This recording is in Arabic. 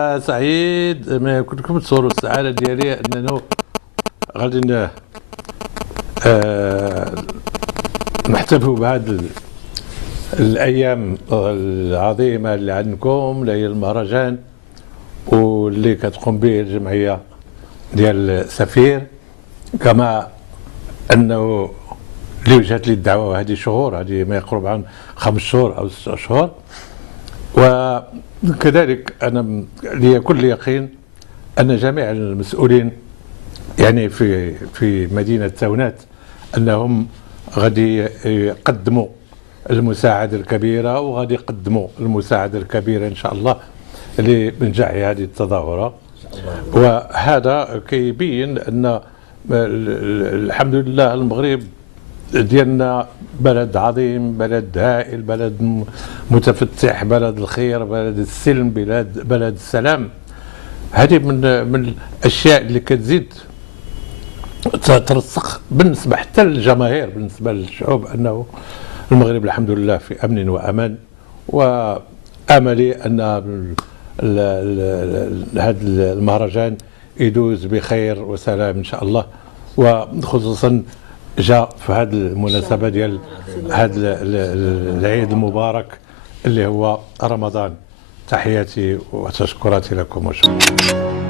سعيد ما كنت لكم تصوروا السعاده ديالي انه غادي آه، نحتفلوا بهذه الايام العظيمه اللي عندكم، اللي هي المهرجان واللي كتقوم به الجمعيه ديال سفير. كما انه اللي وجهت لي الدعوه هذه شهور، هذه ما يقرب عن 5 شهور او 6 اشهر، وكذلك انا لي كل يقين ان جميع المسؤولين يعني في مدينه تاونات انهم غادي يقدموا المساعده الكبيره، وغادي يقدموا المساعده الكبيره ان شاء الله لانجاح هذه التظاهره. وهذا كيبين ان الحمد لله المغرب ديالنا بلد عظيم، بلد هائل، بلد متفتح، بلد الخير، بلد السلم، بلد السلام. هذه من الاشياء اللي كتزيد ترسخ بالنسبه حتى للجماهير، بالنسبه للشعوب، انه المغرب الحمد لله في امن وامان. واملي ان هذا المهرجان يدوز بخير وسلام ان شاء الله، وخصوصا جاء في هذه المناسبه ديال هذا العيد المبارك اللي هو رمضان. تحياتي وتشكراتي لكم وشكرا.